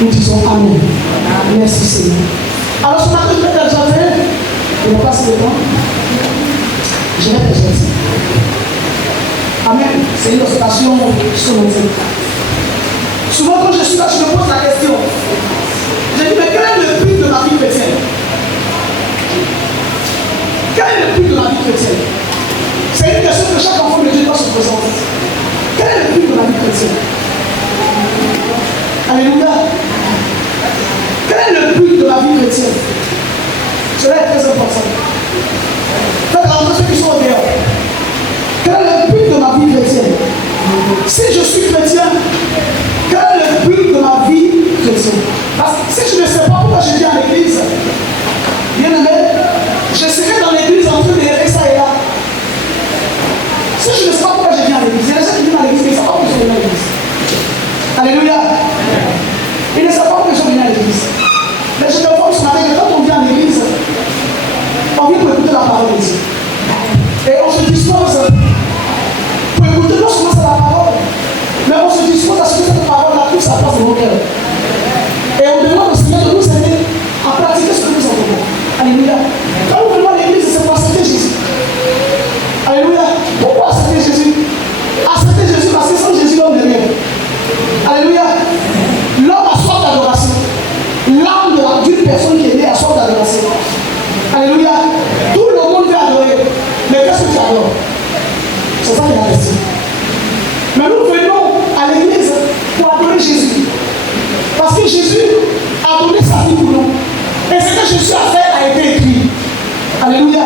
Nous disons Amen. Merci Seigneur. Alors ce matin, je vais déjà faire. Je vais passer le temps. Je vais déjà dire. Amen. C'est une observation sur mon Dieu. Souvent quand je suis là, je me pose la question. Je dis, mais quel est le but de ma vie chrétienne? Quel est le but de ma vie chrétienne? C'est une question que chaque enfant de Dieu doit se présenter. Quel est le but de ma vie chrétienne? Alléluia. Quel est le but de ma vie chrétienne? Cela est très important. Faites rentrer ceux qui sont au dehors. Quel est le but de ma vie chrétienne? Si je suis chrétien, quel est le but de ma vie chrétienne? Parce que si je ne sais pas pourquoi je viens à l'église, bien aimé, je serai dans l'église en train de errer ça et là. Si je ne sais pas pourquoi je viens à l'église, il y a des gens qui viennent à l'église, mais ils ne savent pas pourquoi je viens à l'église. Alléluia. Ils ne savent pas pourquoi je viens à l'église. Mais je te vois ce matin que quand on vient à l'église, on vient pour écouter la parole de Dieu. Et on se dispose pour écouter non seulement la parole, mais on se dispose à ce que cette parole-là puisse sa place dans nos cœurs. Et on demande au Seigneur de nous aider à pratiquer ce que nous entendons. Alléluia. Quand nous venons à l'église, c'est pour accepter Jésus. Alléluia. Pourquoi accepter Jésus? Accepter Jésus parce que sans Jésus, l'homme n'est rien. Alléluia. L'homme a soif d'adoration. L'âme d'une personne qui est née a soif d'adoration. Alléluia. Tout le monde veut adorer. Mais qu'est-ce que tu adores? C'est ça qu'il a dit. Mais nous venons à l'église pour adorer Jésus. Parce que Jésus a donné sa vie pour nous. Et ce que Jésus a fait a été écrit. Alléluia.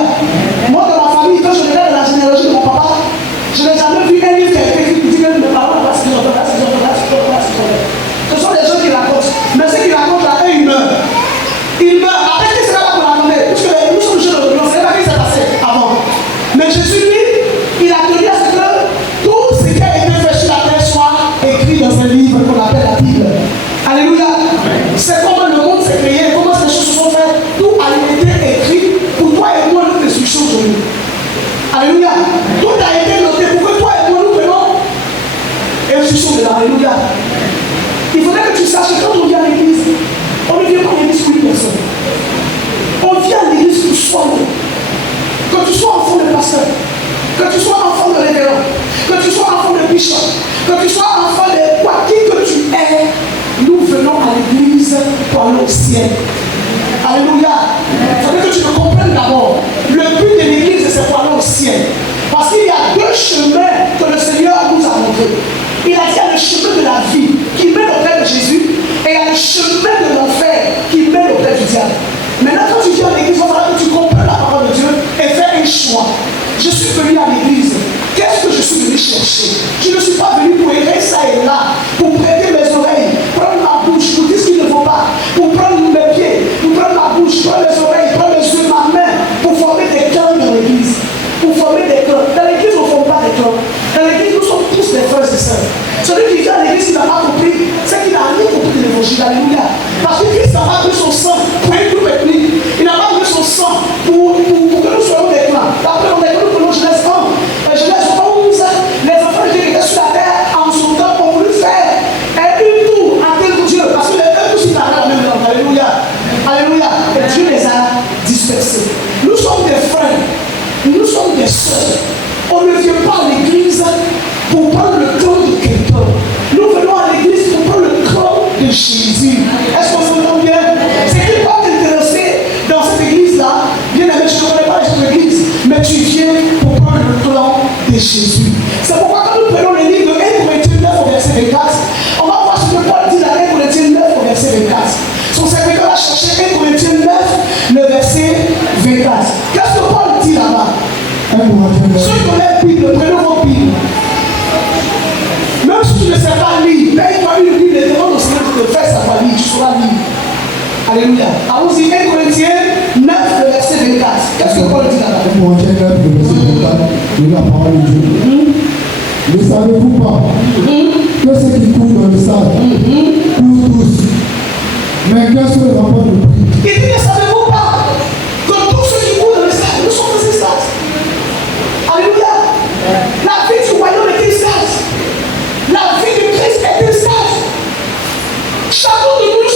Moi, dans ma famille, quand je regarde la généalogie de mon papa, je n'ai jamais vu un livre qui a été écrit qui dit que mes parents n'ont pas ce qu'ils ont fait, ce qu'ils ont fait, ce qu'ils ont fait, ce qu'ils ont fait. Ce sont des gens qui racontent. Mais ceux qui racontent là, eux, ils meurent. Ils meurent. Après, qui sera là pour raconter? Puisque nous sommes jeunes aujourd'hui, on ne savait pas ce qui s'est passé avant. Mais Jésus, lui, il a tenu à ce que tout ce qui a été fait sur la terre soit écrit dans un livre qu'on appelle la Bible. Alléluia. C'est comment le monde s'est créé, comment ces choses se sont faites. Tout a été écrit pour toi et moi, notre instruction aujourd'hui. Alléluia. Tout a été noté pour que toi et moi nous prenons instruction de l'Alléluia. Il faudrait que tu saches que quand on vient à l'église, on ne vient pas à l'église pour une personne. On vient à l'église pour soigner. Que tu sois enfant de pasteur, que tu sois enfant de révérend, que tu sois enfant de bishop, que tu sois enfant de quoi qui que tu es, nous venons à l'église pour aller au ciel. Alléluia. Il faudrait que tu me comprennes d'abord. Le but de l'église, c'est pour aller au ciel. Parce qu'il y a deux chemins que le Seigneur nous a montrés. Il a dit, il y a le chemin de la vie qui mène auprès de Jésus et il y a le chemin de l'enfer qui mène auprès du diable. Maintenant, quand tu viens à l'église, il va falloir que tu comprennes la parole de Dieu et faire un choix. Je suis venu à l'église. Qu'est-ce que je suis venu chercher? Je ne suis pas venu pour errer ça et là, pour prêter mes oreilles, prendre ma bouche, pour dire ce qu'il ne faut pas, pour prendre mes pieds, pour prendre ma bouche, prendre les oreilles, prendre les yeux, ma main, pour former des clans dans l'église. Pour former des clans. Dans l'église, on ne forme pas des clans. Dans l'église, nous sommes tous des frères et sœurs. Celui qui vient à l'église, qui n'a pas compris, c'est qu'il n'a rien compris de l'évangile. Alléluia. Parce que Christ n'a pas pris son sang pour un groupe ethnique. Il n'a pas pris son sang pour que nous soyons des clans. Après, on est nous prenons Genèse 1. Genèse 11, les enfants de Dieu qui étaient sur la terre, en son temps, ont voulu faire une tour en terre de Dieu. Parce que les deux tous, ils parlaient la même langue. Alléluia. Alléluia. Et Dieu les a dispersés. Nous sommes des frères. Nous sommes des sœurs. On ne vient pas à l'église pour prendre le clan de quelqu'un. Nous venons à l'église pour prendre le clan de Jésus. Est-ce qu'on s'entend bien? C'est qui va t'intéresser dans cette église-là? Bien aimé, je ne connais pas cette église, mais tu viens pour prendre le clan de Jésus. C'est pourquoi quand nous prenons le livre de 1 Corinthiens 9 au verset 24, on va voir ce que Paul dit dans 1 Corinthiens 9 au verset 24. Son serviteur a cherché 1 Corinthiens 9, le verset 24. Qu'est-ce que Paul dit là-bas? Ceux qui ont la Bible, prenez vos Bibles. Même si tu ne sais pas lire, paye-toi une Bible et demande au Seigneur de te faire sa famille, tu sauras lire. Alléluia. Allons-y, 1 Corinthiens 9, le verset 24. Qu'est-ce que Paul dit là-bas? 1 Corinthiens 9, le verset 24, de la parole de Dieu. Ne savez-vous pas que ceux qui courent dans le sable courent tous, mais qu'un seul rapport de prix? Il dit, ne savez-vous pas que tous ceux qui courent dans le sable, nous sommes dans un stade? Alléluia. La vie du royaume est un stade. La vie de Christ est un stade. Chacun de nous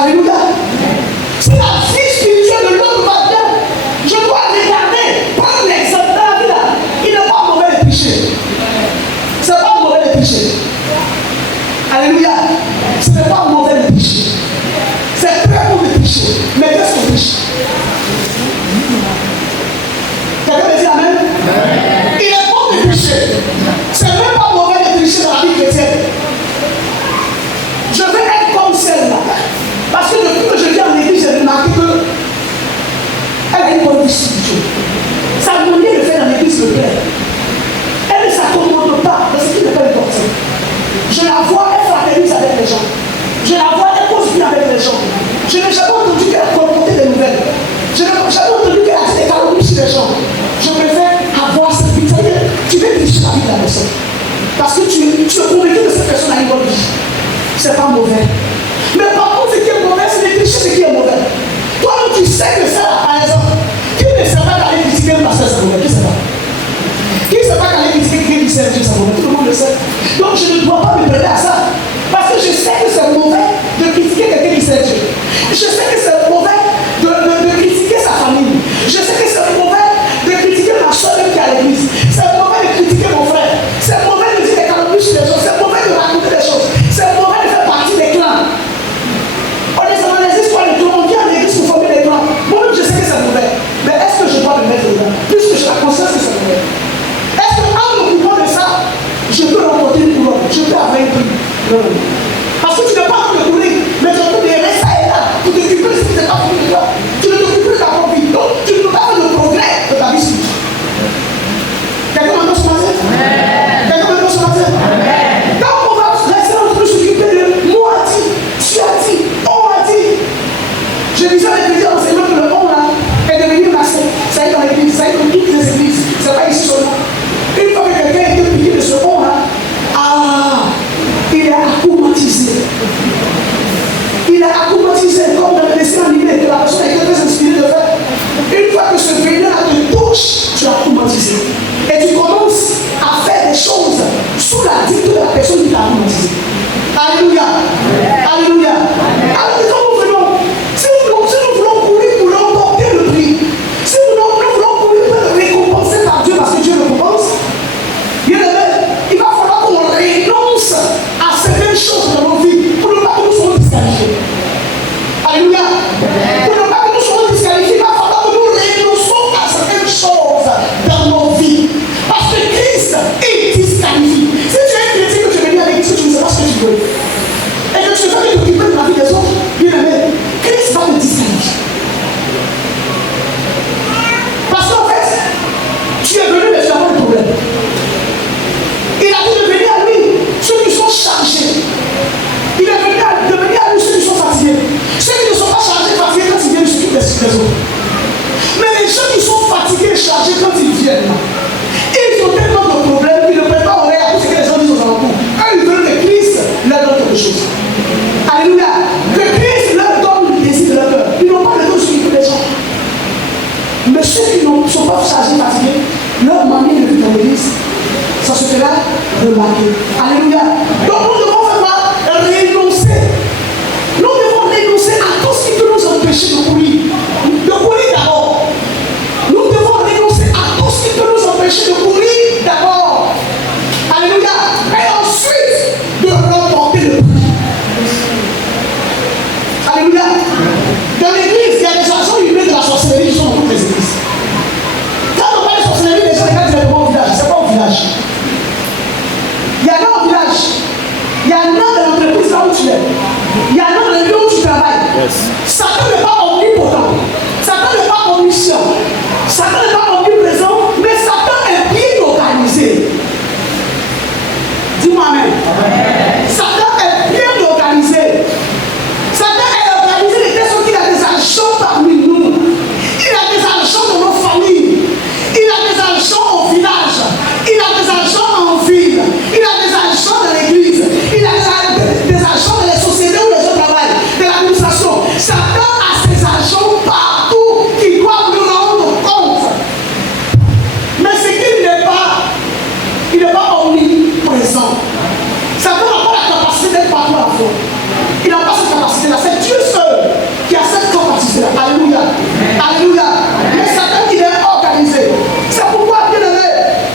Alléluia. Si la vie spirituelle de l'homme va bien, je dois regarder, prendre l'exemple dans la vie là. Il n'est pas mauvais de tricher. Ce n'est pas mauvais de tricher. Alléluia. Ce n'est pas mauvais de tricher. C'est très bon de tricher. Mais qu'est-ce qu'on triche? Quelqu'un me dit amen? Il est bon de tricher. C'est même pas mauvais de tricher dans la vie chrétienne. Je veux être comme celle-là. Parce que depuis que je viens en église, j'ai remarqué qu'elle a une bonne vie spirituelle. Sa manière de faire dans l'église me plaît. Elle ne s'accommode pas de ce qui n'est pas important. Je la vois, elle fraternise avec les gens. Je la vois, elle cause bien avec les gens. Je n'ai jamais entendu qu'elle colportait des nouvelles. Je n'ai jamais entendu qu'elle a dit des calomnies sur les gens. Je préfère avoir cette vie. Tu veux tricher la vie de la personne. Parce que tu es convaincu que cette personne a une bonne vie. C'est pas mauvais. Mais par contre, ce qui est mauvais, c'est de tricher ce qui est mauvais. Toi, tu sais que ça, par exemple, qui ne sait pas d'aller critiquer le pasteur, c'est mauvais? Qui ne sait pas? Qui ne sait pas d'aller critiquer quelqu'un qui sert Dieu, c'est mauvais? Tout le monde le sait. Donc, je ne dois pas me prêter à ça. Parce que je sais que c'est mauvais de critiquer quelqu'un qui sert Dieu. Je sais que c'est mauvais de critiquer sa famille. Je sais que c'est mauvais de critiquer ma soeur qui est à l'église. C'est mauvais de critiquer mon frère. C'est mauvais de dire des calomnies sur les gens. C'est mauvais de raconter des choses. C'est mauvais de faire partie des clans. Honnêtement, les histoires de clans, on vient à l'église pour former des clans. Moi-même, je sais que c'est mauvais. Mais est-ce que je dois me mettre dedans? Puisque j'ai la conscience que c'est mauvais. Est-ce qu'en m'occupant de ça, je peux remporter une couronne? Je peux avoir une prix? Non. Parce que tu n'es pas en train de courir, mais tu es en train de rester ça et là pour t'occuper de ce qui n'est pas pour toi. Tu ne t'occupes plus de ta propre vie. Donc, tu ne peux pas faire le progrès de ta vie spirituelle. Quelqu'un m'entend ce matin? Quelqu'un m'entend ce matin? Quand on va rester en train de s'occuper de moi a dit, tu as dit, on a dit. Je disais avec plaisir à l'enseignement que le on là est devenu massé. Ça y est dans l'église, ça y est dans toutes les églises. Ce n'est pas ici seulement. Une fois que quelqu'un est piqué de ce on là, il est accoumatisé. Il est accoumatisé comme dans le dessin animé que la personne a été très inspirée de faire. Une fois que ce vénin te touche, tu es accoumatisé. Et tu commences à faire des choses sous la dicte de la personne qui t'a accoumatisé. Alléluia. Alléluia. Alors quand nous venons, si nous voulons courir pour remporter le prix, si nous voulons courir pour être récompensés par Dieu parce que Dieu le récompense, il va falloir qu'on renonce à certaines choses dans nos vies pour ne pas que nous soyons disqualifiés. Alléluia. Pour ne pas que nous soyons disqualifiés, il va falloir que nous renonçons à certaines choses dans nos vies. Parce que Christ est disqualifié. Si tu es chrétien que tu es venu à l'église, tu ne sais pas ce que tu veux. Et que tu veux t'occuper de la vie des autres, bien aimé, Christ va te disqualifier. Parce qu'en fait, tu es venu mais tu n'as pas de problème. Il a dit de venir à lui ceux qui sont chargés. Il est venu de venir à lui ceux qui sont fatigués. Ceux qui ne sont pas chargés, fatigués quand ils viennent sur les autres. Mais les gens qui sont fatigués et chargés quand ils viennent, ils ont tellement de problèmes qu'ils ne prennent pas oreille à tout ce que les gens disent aux alentours. Eux, ils veulent que Christ leur donne quelque chose. Alléluia. Que Christ leur donne le désir de leur cœur. Ils n'ont pas le temps de suivre les gens. Mais ceux qui ne sont pas chargés, fatigués, leur manière de vivre dans l'église, ça se fera remarquer. Alléluia. Donc nous devons faire quoi? Renoncer. Nous devons renoncer à tout ce qui peut nous empêcher de courir. De courir d'abord. Nous devons renoncer à tout ce qui peut nous empêcher de courir d'abord. Alléluia. Et ensuite de remporter le prix. Alléluia. Dans l'église, il y a des agents humains de la sorcellerie qui sont dans toutes les églises. Quand on parle de sorcellerie, les gens regardent directement au village. C'est pas au village. Il y en a au village. Il y en a dans l'entreprise là où tu es. Il y en a dans le lieu où tu travailles. Satan n'est pas omnipotent. Satan n'est pas omniscient. Satan n'est pas omniprésent. Mais Satan est bien organisé. Dis-moi amen. Satan est bien organisé. Satan est organisé de telle sorte qu'il a des agents parmi nous. Il a des agents dans nos familles. Il a des agents au village. Il a des agents en ville. Il a des agents dans l'église. Il a des agents dans les sociétés où les gens travaillent. De l'administration. Satan a ses Alléluia. Alléluia. Mais Satan, il est organisé. C'est pourquoi, bien aimé,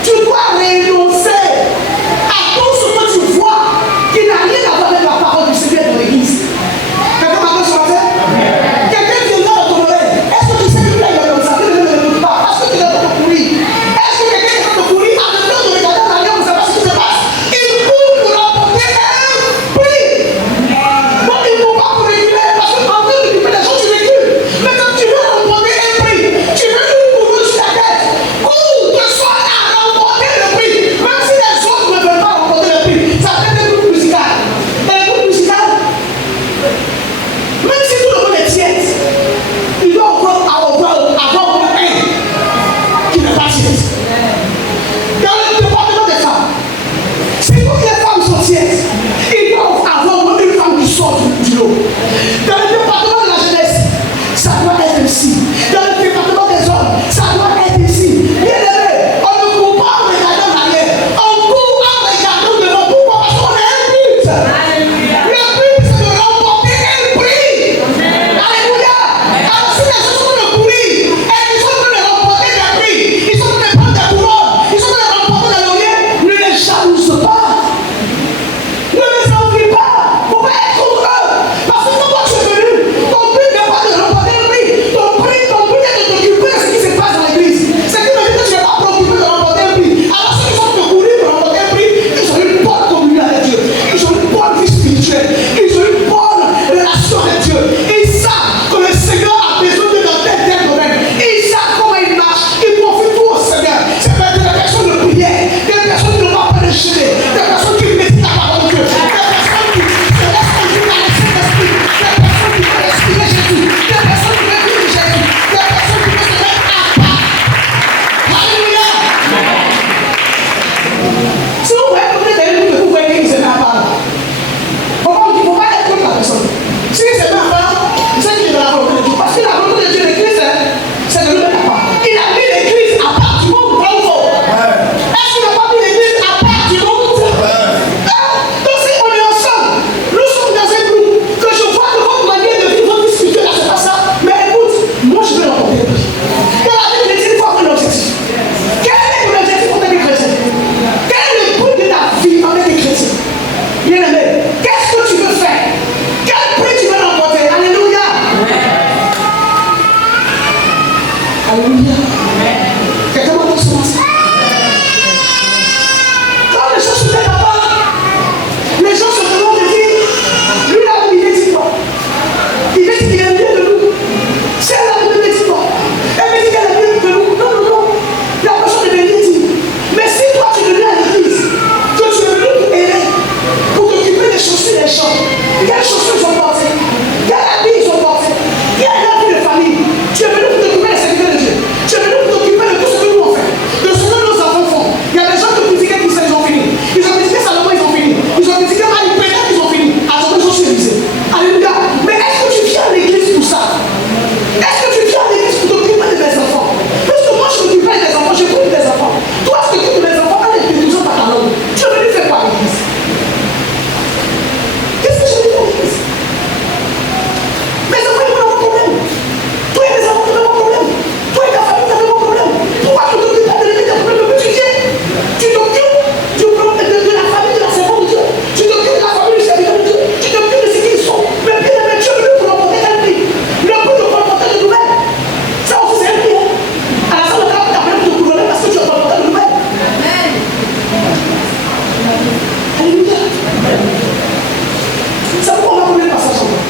tu dois renoncer à tout ce que tu vois qui n'a rien à voir avec la parole du Seigneur de l'église. Quelqu'un m'a dit ce matin? Quelqu'un viendra dans ton oreille. Est-ce que tu sais que tu l'as comme ça? Ne l'écoute pas. Parce que tu l'as pas pourri. Est-ce que quelqu'un est en train de courir en même temps de regarder en arrière, vous savez ce qui se passe? Il court pour remporter un prix. Donc il ne faut pas pour réguler parce que en train de réguler les gens, tu recules. Mais quand tu veux remporter un prix, tu veux une couronne sur la tête. Cours de soi à remporter le prix. Même si les autres ne veulent pas remporter le prix, ça fait des groupes musicales. Dans les groupes musicales, même si tout le monde est tiède, il doit encore avoir un qui n'est pas tiède. Dans le département des femmes, si toutes les femmes sont tièdes, il doit avoir une femme qui sort du lot. Dans le département de la jeunesse, ça doit être ici. Dans le département des hommes, ça doit être ici. Bien aimé, on ne court pas en regardant en arrière, on court en regardant devant. Pourquoi? Parce qu'on a un but. Le but, c'est de remporter un prix. Alléluia. Alors si les gens sont de courir, et ils sont en train de remporter des prix, ils sont en train de prendre des couronnes, ils sont en train de remporter des lauriers, ne les jalouse pas. Ne les envie pas. Faut pas être contre eux. Parce que quand toi tu es venu, ton but n'est pas de remporter un prix. Ton but est de t'occuper de ce qui se passe dans l'église. C'est que tu n'es pas préoccupé de remporter un prix. Alors ceux qui sont de courir pour remporter un prix, ils ont une bonne communion avec Dieu. Ils ont une bonne vie spirituelle. Ils ont une bonne relation avec Dieu. Ils savent que le Seigneur a besoin de dans tel domaine. Ils savent comment il marche. Ils confient tout au Seigneur. C'est des personnes de prière, des personnes qui ne vont pas les jeter, des personnes qui méditent la parole de Dieu, des personnes qui se laissent conduire par le Saint-Esprit, des personnes qui veulent respirer Jésus, des personnes qui veulent vivre Jésus, des personnes qui veulent se mettre à part. Alléluia. Si vous voyez que vous êtes un vous voyez qu'il se met à part. Il ne faut pas être contre la personne. Si il se met à part, c'est qu'il est dans la volonté de Dieu. Parce que la volonté de Dieu, l'église, c'est de le mettre à part. Il a mis l'église à part du monde, vrai ou faux? Est-ce qu'il n'a pas mis l'église à part du monde? Donc si on est ensemble, nous sommes dans un groupe, que je vois que votre manière de vivre, votre discuter là, c'est pas ça. Mais écoute, moi je veux l'emporter. Dans la vie chrétienne, il faut avoir un objectif. Quel est ton objectif en tant que chrétien? Quel est le but de ta vie en tant que chrétien? Bien aimé, qu'est-ce que tu veux faire? Quel prix tu veux remporter? Alléluia. Alléluia. Quelqu'un m'a dit ce matin. Quand les gens se mettent à part, les gens se demandent de dire, lui là, il est dit quoi? Il est dit qu'il est mieux de nous. C'est là, il est dit quoi? Elle me dit qu'elle est mieux de nous. Non, non, non. La personne ne vient dit. Mais si toi tu venais à l'église, que tu es venu pour aider, pour t'occuper des chaussures des gens, quelles chaussures ils ont portées? Quel habit ils ont porté? Quelle vie de famille? Tu es venu pour t'occuper des serviteurs de Dieu. Tu es venu pour t'occuper de tout ce que nous on fait, de ce que nos enfants font. Il y a des gens qui critiquaient qui ils ont fini. Ils ont critiqué Salomon, ils ont fini. Ils ont critiqué Marie-Pédère, ils ont fini. Alors ils ont civilisé. Alléluia. Mais est-ce que tu viens à l'église pour ça? Est-ce que tu viens à l'église pour t'occuper de mes enfants? Parce que moi je m'occupe pas des enfants, je m'occupe des enfants. Toi tu t'occupes de mes enfants, allez, tu es par ta langue. Tu es venu faire quoi à l'église? Qu'est-ce que je veux dire à l'église? Mes enfants, ils ont un problème. Toi et tes enfants, tu as un problème. Toi et ta famille, tu as un problème. Pourquoi tu t'occupes pas de l'église? Tu as un problème de budget. Tu t'occupes de la famille de la servante de Dieu. Tu t'occupes de la famille du serviteur de Dieu. Tu t'occupes de ce qu'ils sont. Mais bien aimé, tu es venu pour remporter un prix. Le prix de remporter de nous-mêmes. Ça aussi, c'est un prix. À la fin de ta vie, tu as besoin de te couronner parce que tu as remporté de nous-mêmes. Alléluia. C'est pourquoi on va prendre le passage encore.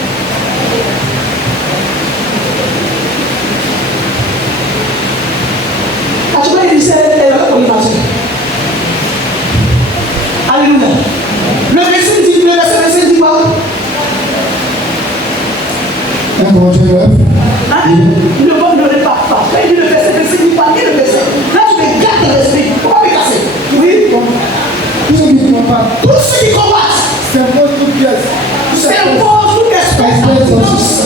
Tu vois, il disait, elle va pour l'imaginer. Alléluia. Le verset dit quoi? 1 Corinthiens 9. Ne répare pas. Quand il dit le verset dit pas, et le verset. Là, tu me gardes dans l'esprit. Pourquoi me casser? Oui. Tous ceux qui combattent, Tous ceux qui combattent, s'imposent toute pièce. s'imposent toute espèce d'abstinence.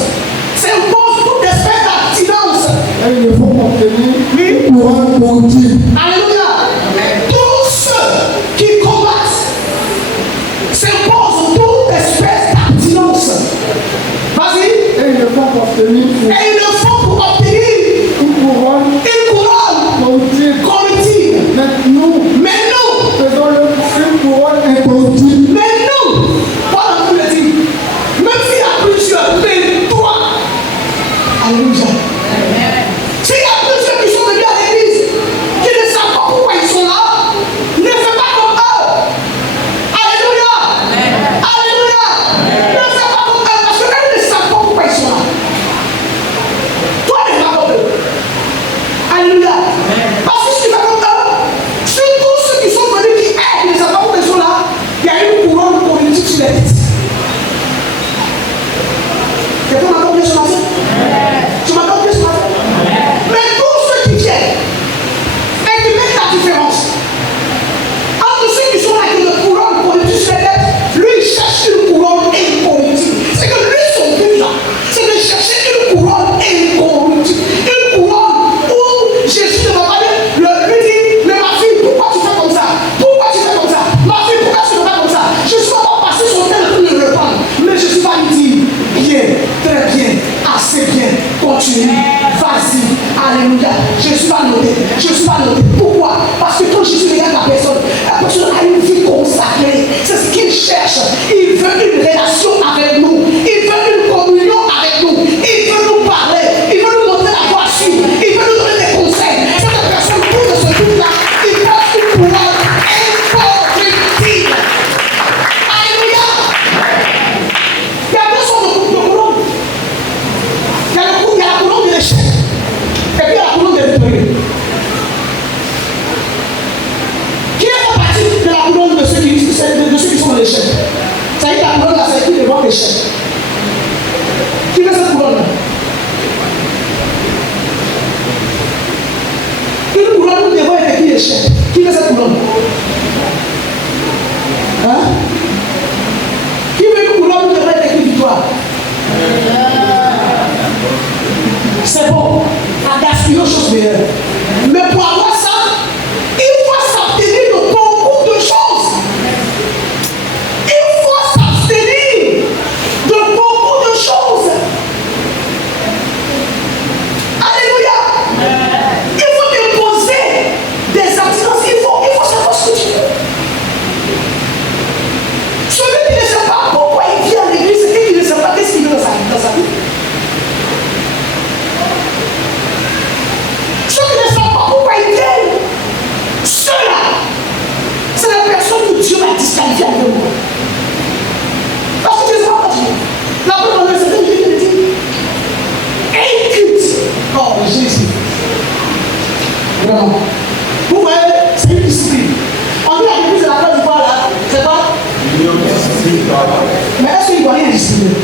S'imposent toute espèce d'abstinence. Et il ne faut pas obtenir Oui. une couronne corruptible. Alléluia. Tous ceux qui combattent s'imposent toute espèce d'abstinence. Vas-y. Et il ne faut pas obtenir Et il ne faut riche. Qui veut cette couronne? Hein? Qui veut une couronne devrait être une victoire? C'est bon. À gaspiller aux choses meilleures. Mais pour avoir ça, il faut s'abstenir de beaucoup de choses. Il faut s'abstenir de beaucoup de choses. Alléluia. Il faut déposer des abstinences. Il faut savoir ce que tu veux. Celui qui ne sait pas pourquoi il vient à l'église et qui ne sait pas qu'est-ce qu'il veut dans sa vie. Ceux qui ne savent pas pourquoi ils viennent, ceux-là, c'est la personne que Dieu va disqualifier avec moi. Parce que tu ne sais pas quoi dire. La première fois, c'est Dieu qui le dit. Inculte. Oh, Jésus. Vraiment. Vous voyez, c'est une discipline. On dit à l'église de la Côte d'Ivoire là, c'est pas. Mais est-ce qu'il ne voit rien discipliner?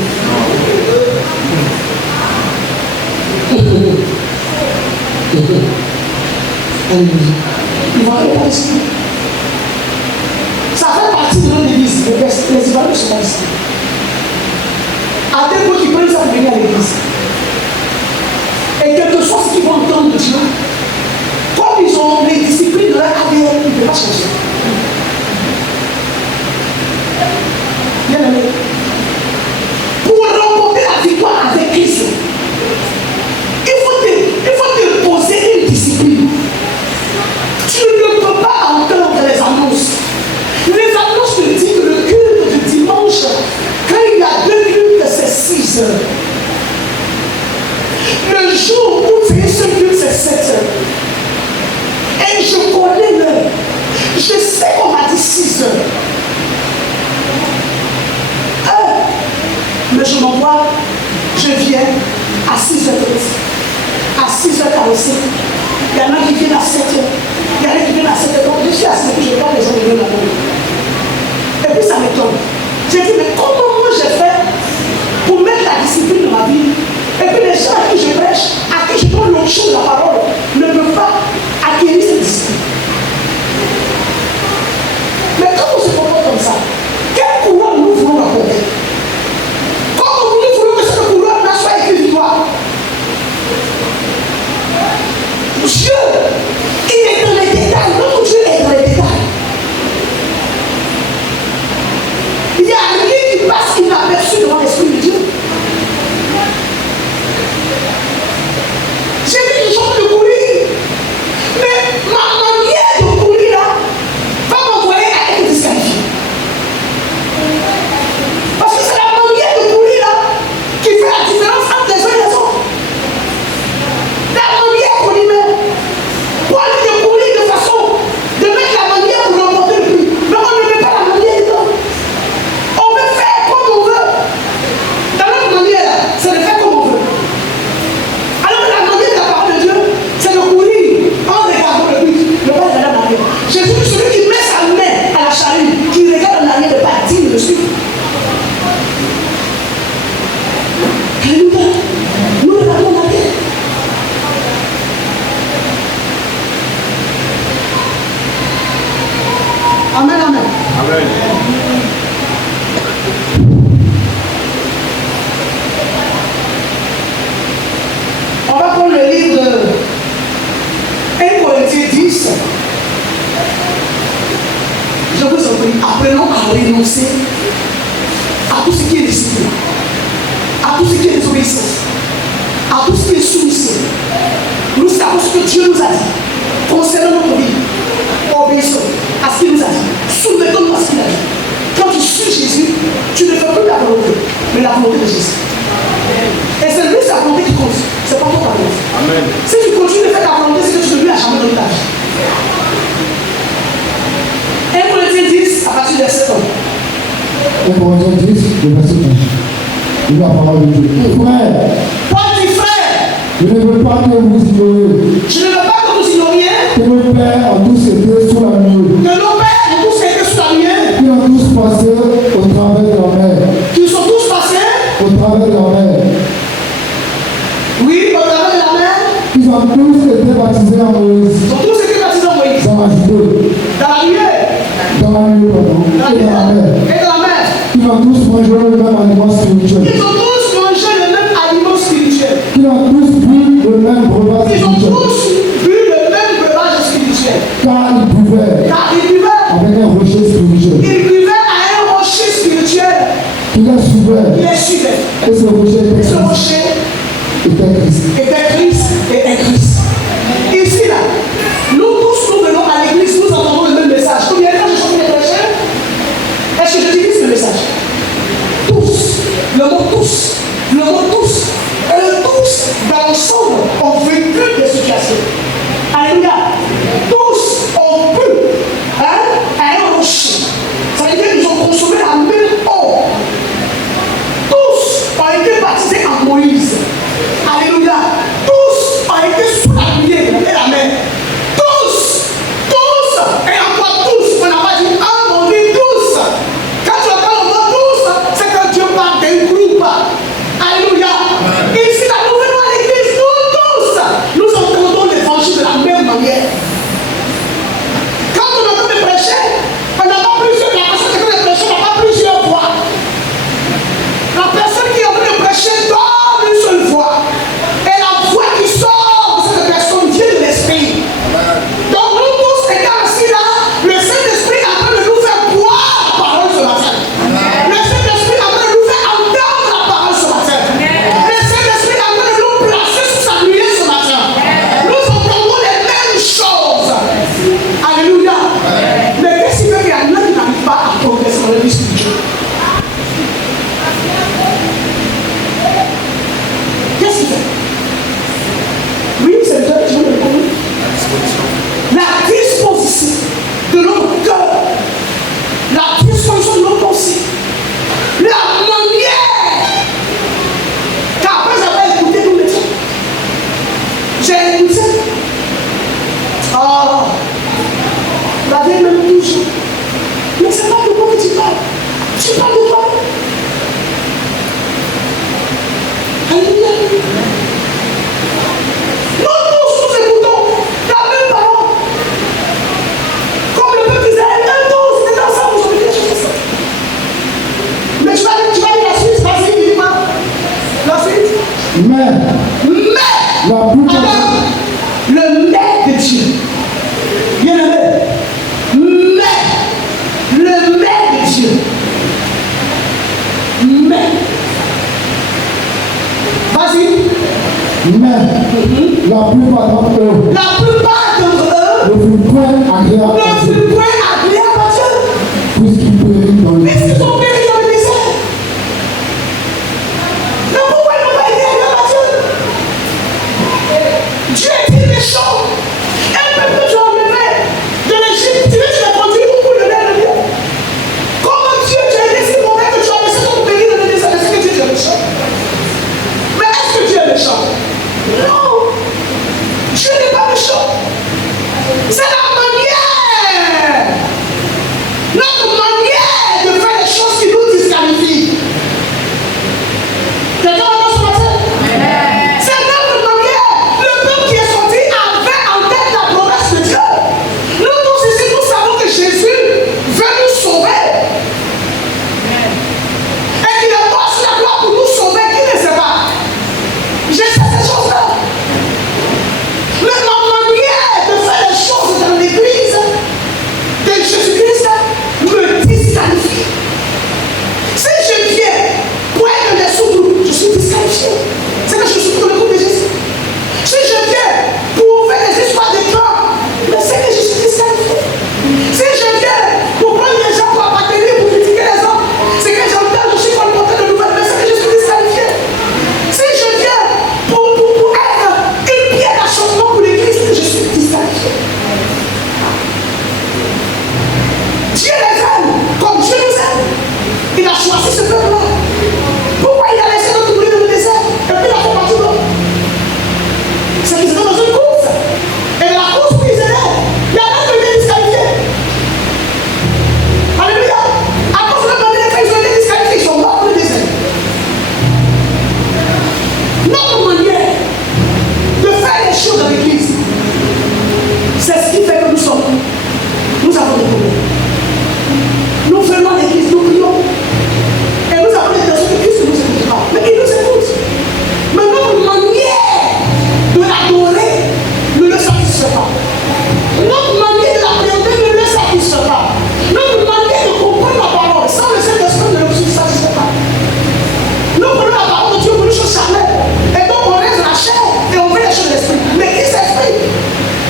Il ne voit rien discipliner. Ça fait partie de notre église. Les Ivoiriens sont pas ici. À tel point qu'ils prennent ça pour venir à l'église. Et quel que soit ce qu'ils vont entendre de Dieu, comme ils ont les disciplines de leur ADN, ils ne peuvent pas changer. Bien aimé. Pour remporter la victoire avec Christ, il faut te poser une discipline. Tu ne peux pas entendre les annonces. Les annonces te disent que le culte du dimanche, quand il y a 2 cultes, c'est 6 heures. Le jour où c'est un seul culte, c'est 7 heures. Et je connais l'heure. Je sais qu'on m'a dit 6 heures. Mais je m'envoie, je viens à 6h30, à 6h45. Il y en a qui viennent à 7h, il y en a qui viennent à 7h30. Je suis à 7h, je regarde les gens venir là-bas. Et puis ça m'étonne. J'ai dit, mais comment moi j'ai fait pour mettre la discipline dans ma vie? Et puis les gens à qui je prêche, à qui je donne l'onction de la parole, ne peuvent pas acquérir cette discipline. Mais quand on se comporte comme ça, quel courant nous voulons apporter? Comment nous voulons que ce courant soit écrit victoire? Dieu, il est dans les détails. Notre Dieu est dans les détails. Il n'y a rien qui passe inaperçu devant l'Esprit de Dieu. J'ai vu les gens de courir. Mais ma manière de courir là va m'envoyer à être disqualifié. Parce que c'est la manière de courir là qui fait la différence entre les uns et les autres. La manière qu'on y met. Pour aller de courir de façon de mettre la manière pour remporter le prix. Mais on ne met pas la manière dedans. On veut faire comme on veut. Dans notre manière, c'est de faire comme on veut. Alors que la manière de la parole de Dieu, c'est de courir en regardant le but. Ne pas regarder en arrière. Jésus, celui qui met sa main à la charrue, qui regarde en arrière, ne pas digne de suivre. Alléluia. Nous regardons en arrière. Amen, amen. Amen. On va prendre le livre de 1 Corinthiens 10. Je vous en prie, apprenons à renoncer à tout ce qui est discipline, à tout ce qui est désobéissance, à tout ce qui est soumission. Nous savons ce que Dieu nous a dit concernant notre vie. Obéissons à ce qu'il nous a dit. Soumettons-nous à ce qu'il a dit. Quand tu suis Jésus, tu ne fais plus ta volonté, mais la volonté de Jésus. Et c'est lui sa volonté qui compte. C'est pas toi ta volonté. Amen. Si tu continues de faire ta volonté, c'est que tu ne lui as jamais donné ta vie. 1 Corinthiens 10 à partir de 7 ans. 1 Corinthiens 10, le verset 1. Il la parole de Dieu. Frère, Paul dit frère, je ne veux pas que vous ignoriez je ne veux pas que vous ignoriez que nos pères ont tous été sous la nuée, que nos pères ont tous été sous la lumière, qui ont tous passé au travers de la mer, qu'ils sont tous passés, au travers de la mer, oui, au travers de la mer, qui ont tous été baptisés en Moïse, ils ont tous été baptisés en Moïse. dans la dans l'eau, pardon, et dans la mer. Et dans la mer. Ils ont tous mangé le même aliment spirituel. Ils ont tous mangé le même aliment spirituel. Ils ont tous bu le même breuvage Ils ont spirituel. tous bu le même breuvage spirituel. Car ils buvaient avec un rocher spirituel. Ils buvaient à un rocher spirituel. Qui les suivait. Qui les suivait. Et ce rocher était Christ. Était Christ. Ici, là, nous tous, nous venons à l'église, nous entendons le même message. Combien de fois je chante les prêcheurs? Est-ce que j'utilise le message? Tous. Le mot tous. Le mot tous. Eux tous, dans l'ensemble, ont vécu des situations. Alléluia. Tous ont pu à un rocher. Ça veut dire qu'ils ont consommé la même eau. Tous ont été baptisés en Moïse. Alléluia. Tous ont été sous la pluie et la mer. Tous. Et encore tous. On n'a pas dit un, on dit tous. Quand tu entends le mot tous, c'est que Dieu parle d'un groupe. Alléluia. Ici, là, nous venons à l'église, nous tous. Nous entendons l'évangile de la même manière. Quand on entend les prêcher, on n'a pas plusieurs. La personne qui veut prêcher n'a pas plusieurs voix. La personne qui a voulu prêcher donne une seule voix. Et la voix qui sort de cette personne vient de l'esprit. Donc nous tous étant assis là, le Saint-Esprit est en train de nous faire boire la parole ce matin. Le Saint-Esprit est en train de nous faire entendre la parole ce matin. Le Saint-Esprit est en train de nous placer sous sa lumière ce matin. Nous entendons les mêmes choses. Alléluia. Mais qu'est-ce qui fait qu'il y en a qui n'arrivent pas à progresser dans le vie spirituelle? Qu'est-ce qu'il fait? Oui, c'est le cœur qui veut le connaître. La disposition de notre cœur, la disposition de notre pensée, la manière. Car après j'avais écouté tout le temps. J'ai écouté. Oh, la vieille me touche. Mais c'est pas de moi que tu parles. Tu parles de toi. Alléluia. Nous tous nous écoutons la même parole. Comme le peuple d'Israël, un tous étaient ensemble aujourd'hui, les choses. Mais tu vas dire la suite, vas-y, dis-moi. La suite. Mais Alors, le mais de Dieu. Bien aimé. Mais le mais de Dieu. Mais. Vas-y. Mais la plupart d'entre eux ne furent point agréables à Dieu, puisqu'ils périrent dans le mais ils ont péri dans le désert. Mais pourquoi ils n'ont pas été agréables à Dieu? Dieu est méchant. Un peuple que tu as enlevé de l'Égypte, tu l'as conduit au bout de l'air de Dieu. Comment Dieu, tu as été si mauvais que tu as laissé ton pays dans le désert? Est-ce que Dieu est méchant? Mais est-ce que Dieu est méchant? Non. Dieu n'est pas méchant. C'est la manière Nous venons à l'église, nous prions. Et nous avons l'impression que Christ ne nous écoute pas. Mais il nous écoute. Mais notre manière de l'adorer ne le satisfait pas. Notre manière de l'appréhender ne le satisfait pas. Notre manière de comprendre la parole sans le Saint-Esprit ne le satisfait pas. Nous prenons la parole de Dieu pour une chose charnelle. Et donc on reste la chair et on fait les choses de l'esprit. Mais qui s'exprime?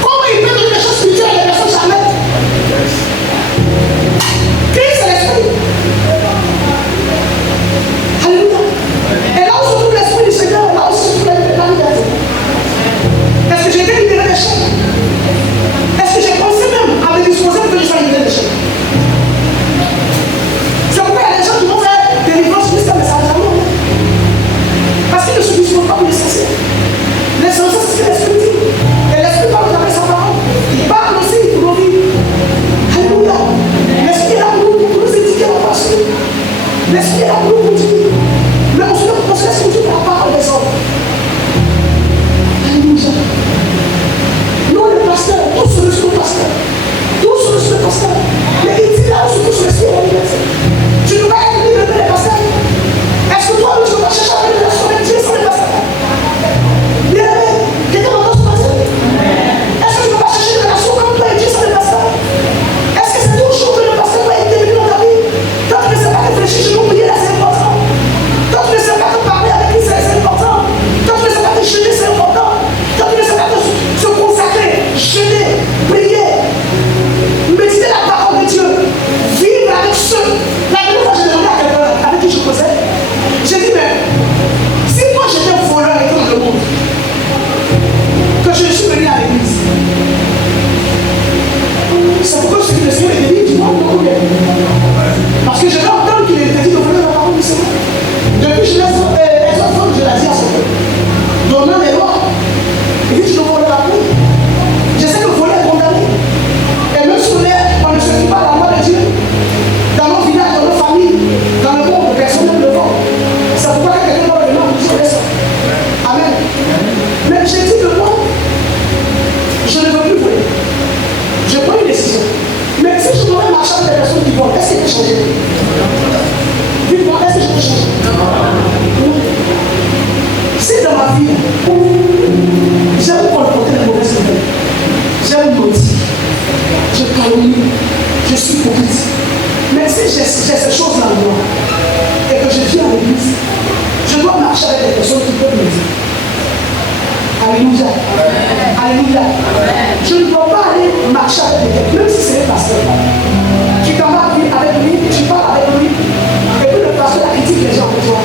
Comment il peut donner les choses spirituelles à des personnes charnelles? Qui c'est l'esprit? Alléluia. Et là où se trouve l'esprit du Seigneur, là où se trouve la liberté. Est-ce que j'ai été libéré des chaînes? Est-ce que j'ai pensé même à me disposer pour que je sois libéré des chaînes? C'est pourquoi il y a des gens qui vont faire des délivrances jusqu'à mes salariés. Parce qu'ils ne se disposent pas pour l'essentiel. L'essentiel, c'est ce que l'esprit dit. Et l'esprit parle avec sa parole. Il parle aussi pour nos vies. Alléluia. L'esprit est là pour nous indiquer la voie. L'esprit est là pour nous dire. Mais on se laisse conduire par la parole des hommes. Alléluia. Nous, les pasteurs, tous sur le pasteur. Tous sur le pasteur. Mais il dit là où se touche l'esprit de la tu ne vas être libre de les pasteurs. Est-ce que toi, tu ne vas chercher à faire de la soirée Dieu sans les pasteurs? Bien aimé, quelqu'un m'entend se passer? Est-ce que tu ne vas pas chercher de la soirée comme toi et Dieu sans les pasteurs? Est-ce que c'est toujours que le pasteur va être venu dans ta vie? Toi, tu ne sais pas réfléchir, je n'oublie là, c'est important. Toi, tu ne sais pas te parler avec lui, c'est important. Toi, tu ne sais pas te jeûner, c'est important. Toi, tu ne sais pas se consacrer, jeûner, prier, méditer la parole de Dieu, vivre avec ceux. La dernière fois, j'ai demandé à quelqu'un avec qui je causais, j'ai dit, mais si moi j'étais voleur et tout dans le monde, que je suis venu à l'église, c'est pourquoi je suis le Seigneur est béni, tu vois, non, parce que je vais entendre qu'il est dit de voler la parole du Seigneur. Depuis que je laisse les enfants, je la dis à son père, donnant les lois, il dit, tu ne voles pas plus. J'essaie de voler et condamner. Et même si on ne se fait pas la loi de Dieu, dans nos villages, dans nos familles, dans le monde, personne ne le voit. C'est pourquoi quelqu'un doit venir nous dire ça. Amen. Mais j'ai dit que moi, je ne veux plus voler. Je prends une décision. Mais si je devais marcher avec des personnes qui volent, est-ce que je peux changer? Dites-moi, est-ce que je peux changer? Si dans ma vie, j'aime colporter les mauvaises nouvelles, j'aime mentir, je calomnie, je suis hypocrite. Mais si j'ai ces choses-là en moi et que je viens à l'église, je dois marcher avec des personnes qui peuvent me dire. Alléluia. Alléluia. Je ne dois pas aller marcher avec quelqu'un, même si c'est un pasteur. Tu t'en vas avec lui, tu parles avec lui, et puis le pasteur critique les gens avec toi.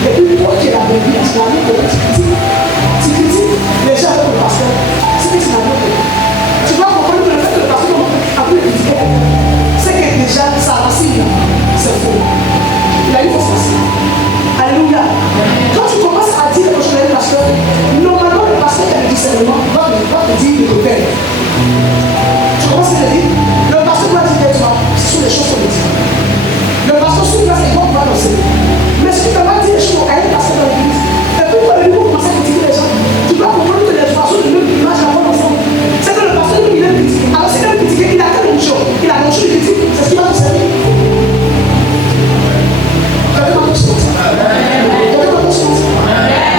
Et puis toi qui es la brebis, tu n'as rien compris, tu critiques les gens avec le pasteur. C'est que tu n'as rien compris. Tu dois comprendre que le fait que le pasteur a pu le critiquer quelqu'un, c'est que déjà sa racine, c'est faux. Il a une fausse racine. Alléluia. Quand tu commences à dire que je suis un pasteur, normalement le pasteur qui a le discernement va te dire de père. Tu commences à dire, le pasteur doit dire que toi, ce sont les choses qu'on dit. Le pasteur sur place, il va danser. Mais si tu ne vas pas dire les choses à un pasteur dans l'église, et puis toi, le niveau commence à critiquer les gens, tu dois comprendre que les personnes ne même image la bonne ensemble. C'est que le pasteur, lui, il aime critiquer. Alors s'il aime critiquer, il a quelle autre chose? Il a quelque chose de critique, c'est ce qui va te servir.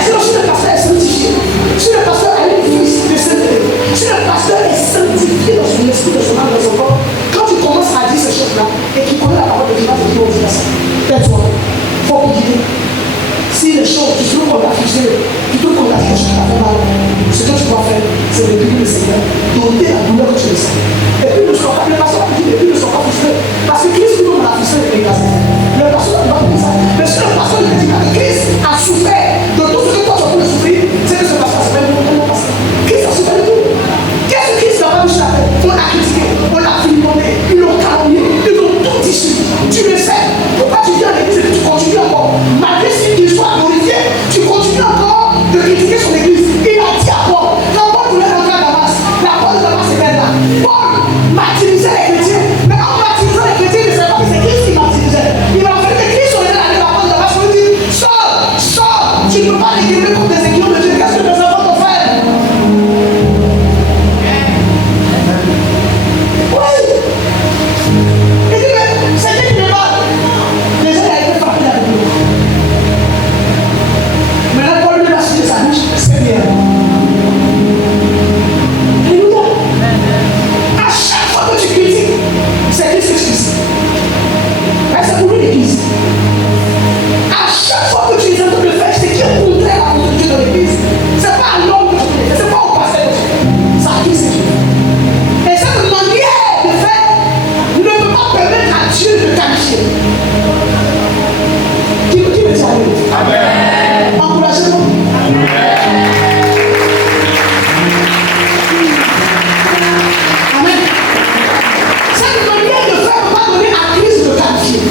Sinon, si le pasteur est sanctifié, si le pasteur a une vie de sainteté, si le pasteur est sanctifié dans son esprit, dans son âme, dans son corps, quand tu commences à dire ces choses-là et qu'il connaît la parole de Dieu, il va te dire aux gens, tais-toi, il faut prier. Si les choses, tu veux qu'on t'accuse, plutôt qu'on t'accuse, tu t'as fait mal, ce que tu dois faire, c'est de prier le Seigneur, d'ôter la douleur que tu ressens. Et puis ne sois pas, le pasteur dit, et puis ne sois pas frustré, parce que Christ nous donne la frustration et l'écrasé. Le pasteur ne va pas dire ça. Mais si le pasteur te dit que Christ a souffert de tout ce que toi tu as pu souffrir, c'est que ce pasteur s'appelle mon pasteur. Christ a souffert de tout. Qu'est-ce que Christ n'a pas eu faire? On l'a critiqué, on l'a filmé, ils l'ont calomnié, ils l'ont tout issu. Tu le sais. Pourquoi tu viens à l'église et que tu continues encore? Malgré ce qu'il soit glorifié, tu continues encore de critiquer son église. Il a dit à Paul, quand Paul voulait rentrer à Damas, la porte de Damas est belle là. Paul l'église. À chaque fois que tu es en train de faire ce qui est contraire à votre Dieu dans l'église, ce n'est pas à l'homme que tu fais, ce n'est pas au pasteur que tu fais, c'est à qui c'est Dieu. Et cette manière de faire ne peut pas permettre à Dieu de qualifier. Qui me dit Amen. Encouragez-moi. Amen. Cette manière de faire ne peut pas donner à Christ de qualifier.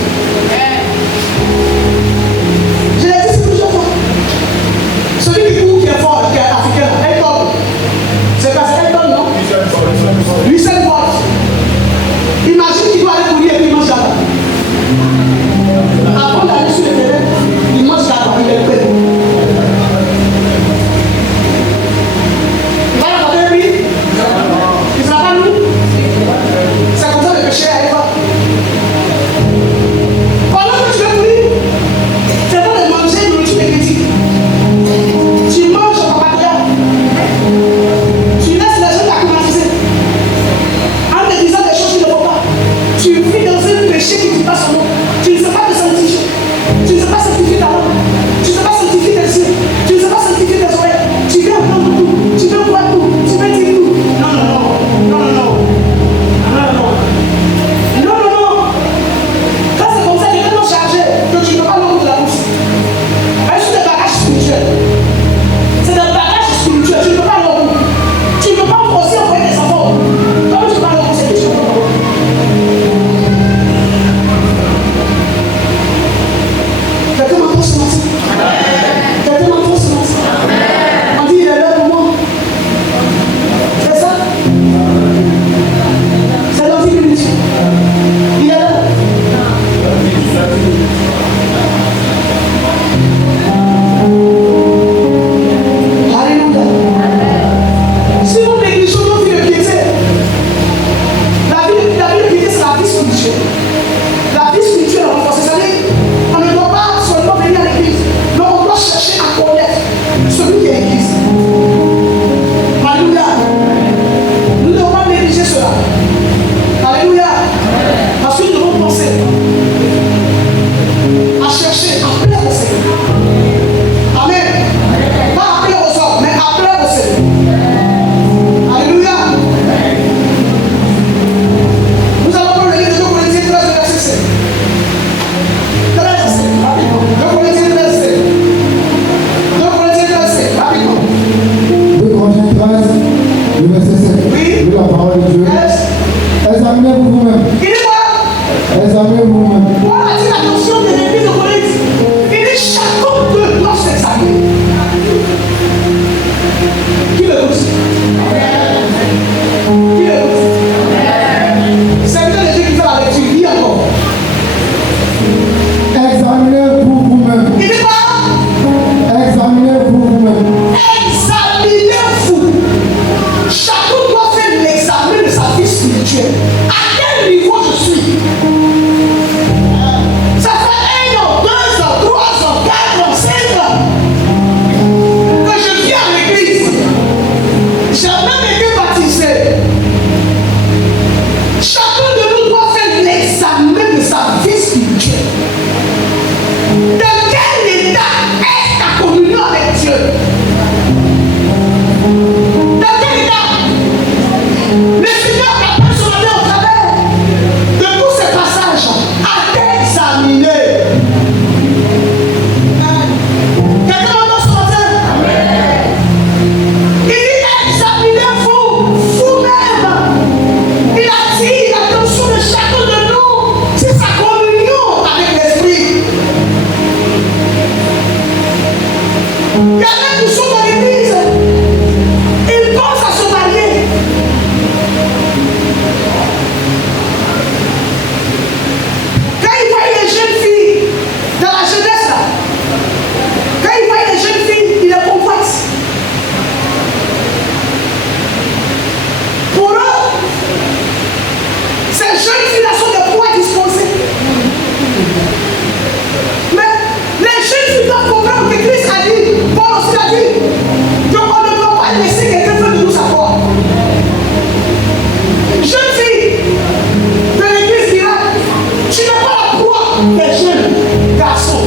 comme les jeunes garçons.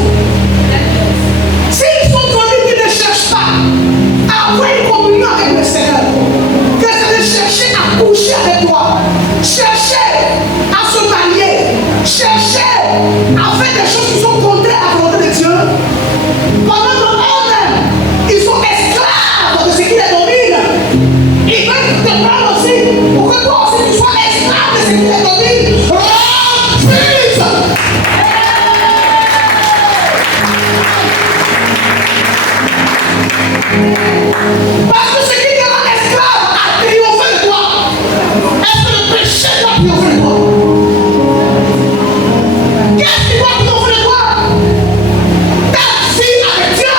S'ils sont connus qu'ils ne cherchent pas à avoir une communion avec le Seigneur, que c'est de chercher à coucher avec toi, chercher à se marier, chercher à faire des choses qui sont contraires à la volonté de Dieu, pendant que eux-mêmes, ils sont esclaves de ce qui les domine. Ils veulent te prendre aussi pour que toi aussi tu sois esclave de ce qui les domine. Refuse! Parce que ce qui te rend esclave a triomphé de toi. Est-ce que le péché doit triompher de toi? Qu'est-ce qui doit triompher de toi? Ta vie avec Dieu.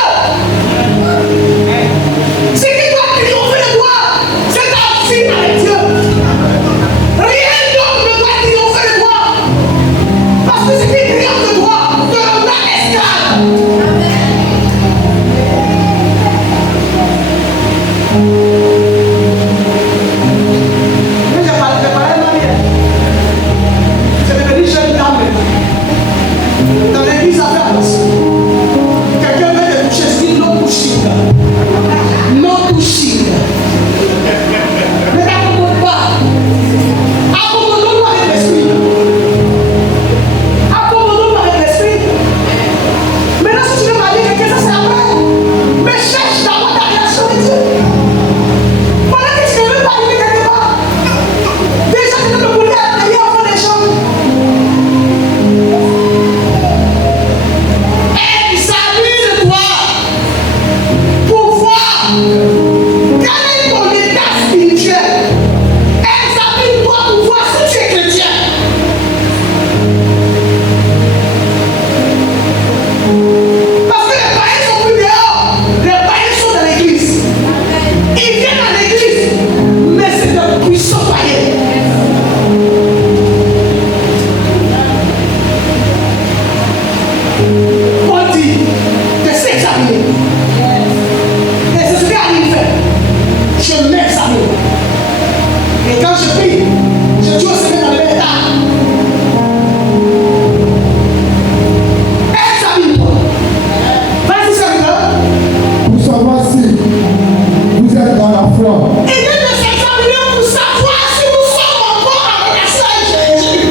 Ce qui doit triompher de toi, c'est ta vie avec Dieu. Rien d'autre ne doit triompher de toi. Parce que ce qui triomphe de toi te rendra esclave. Mais j'ai parlé ma vie. C'est devenu jeune dame. Dans l'église à France, quelqu'un veut te toucher, c'est dit non touching. Non touching. Ne t'accommode pas. Accommodons-nous avec l'esprit. Accommodons-nous avec l'esprit. Maintenant, si tu veux marier quelqu'un, ça c'est après. Mais cherche d'abord ta relation avec Dieu. Pendant que tu ne veux pas arriver quelque part, déjà tu peux te bouler à payer en fond des choses. Examine de toi pour voir quel est ton état spirituel. Examine-toi pour voir si tu es chrétien. Parce que les païens sont plus dehors, les païens sont dans l'église. Ils viennent à l'église, mais c'est de puissants païens. Paul dit de s'examiner. Et c'est ce qui arrive. Je m'examine. Et quand je prie, je dis au Seigneur dans le même état. Examine-toi. Vas-y, Seigneur. Pour savoir si vous êtes dans la foi. Et de s'examiner pour savoir si nous sommes encore en relation avec Jésus.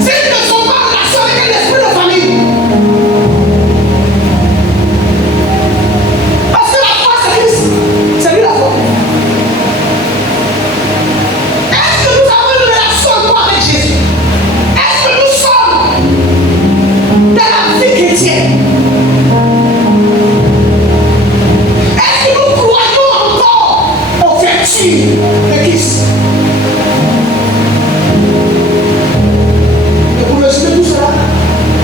Si nous ne sommes pas en relation avec l'esprit de famille. Parce que la foi, c'est Christ. C'est lui la foi. Est-ce que nous avons une relation encore avec Jésus? Est-ce que nous sommes dans la vie chrétienne? Est-ce que nous croyons encore aux vertus de Christ? Et pour résumer tout cela,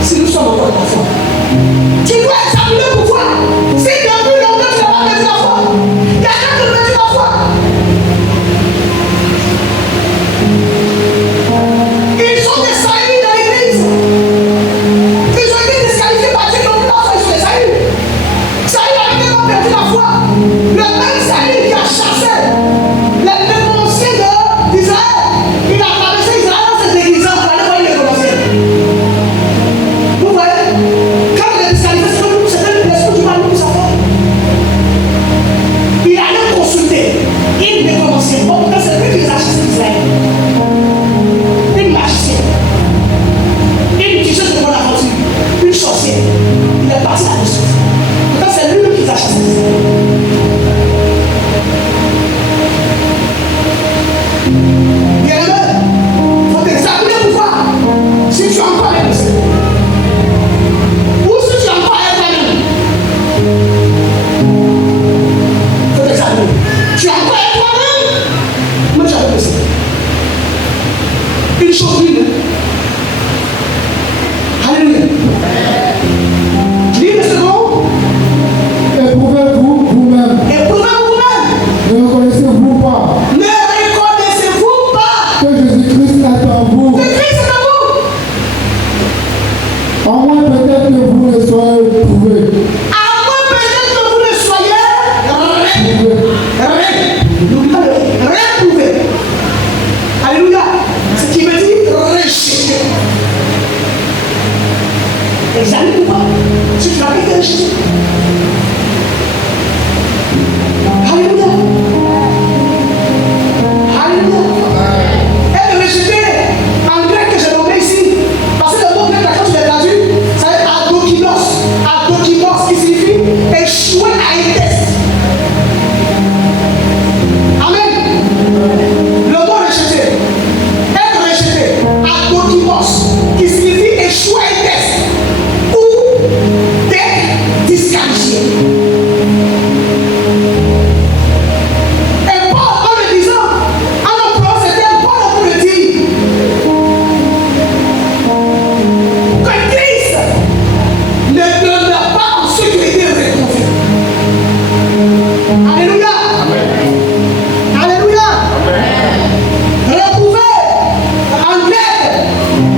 si nous sommes encore dans la foi, tu dois examiner pour voir si depuis longtemps tu n'as pas perdu la foi. Il y a quelqu'un qui perdu la foi. Ils sont des saillies dans l'église. Ils ont été disqualifiés par Dieu, ils n'ont plus la foi, ils sont des saillies. Saillies avec qui ont perdu la foi. Le même saillie qui a chassé les dénonciers d'Israël. Il a traversé Israël dans cette église pour aller voir les dénonciers. Vous voyez, quand il est disqualifié, c'était l'esprit du mal qui nous a fait. Il allait consulter. Il ne connaissait pas. Pourtant, c'est lui qui les a chassés d'Israël. Une magicienne. Une tueuse de bonne aventure. Une sorcière. Il est parti à la chose. Pourtant, c'est lui qui les a chassés d'Israël. Bien-aimé, il faut t'examiner pour voir si tu es encore avec le Seigneur. Ou si tu es encore avec toi-même. Il faut t'examiner. Tu es encore avec toi-même. Moi, tu es avec le Seigneur. Une chose l'une. Alléluia. Lis le second. Éprouvez-vous vous-même. Éprouvez-vous vous-même. Ne reconnaissez-vous pas Ne reconnaissez-vous pas que Jésus-Christ est en vous? que Christ est en vous? En moins peut-être que vous ne soyez éprouvés. À moins peut-être que vous ne soyez réprouvé. Alléluia. Ce qui veut dire rejeté. examine ou pas. Si tu n'as pas été rejeté. Alléluia. Alléluia. Elle est rejetée en grec que j'ai nommé ici. Parce que le mot grec, quand tu l'as traduit, ça veut dire adokinos. Adokinos qui signifie échouer à un test. Amen. Le mot rejeté. Être rejeté. Adokinos qui signifie échouer à un test. Ou d'être disqualifié. Et Paul, en le disant, en employant ce terme, Paul a voulu dire que Christ ne demeure pas en ceux qui ont été reconduits. Alléluia. Alléluia. Retrouver en grec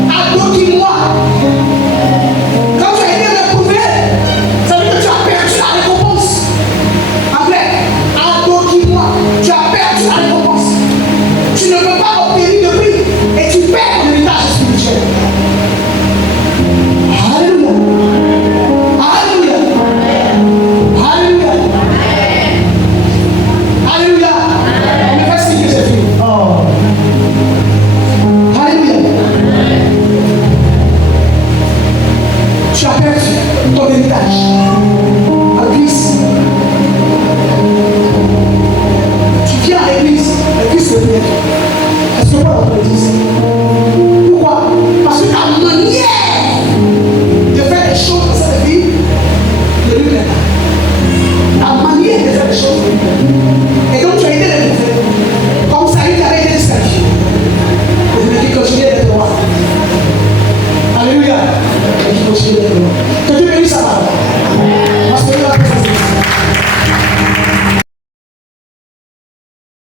adokimoi. Quand tu as été retrouvé, ça veut dire que tu as perdu la récompense. En grec, adokimoi, tu as perdu la récompense. Tu ne peux pas obtenir de prix et tu perds ton héritage spirituel. Alléluia. Alléluia. Alléluia. Alléluia. On me fait signe que j'ai fini. Oh. Alléluia. Tu as perdu ton héritage à Christ. Tu viens à l'église, l'église se lève. Est-ce que Paul a dit ça?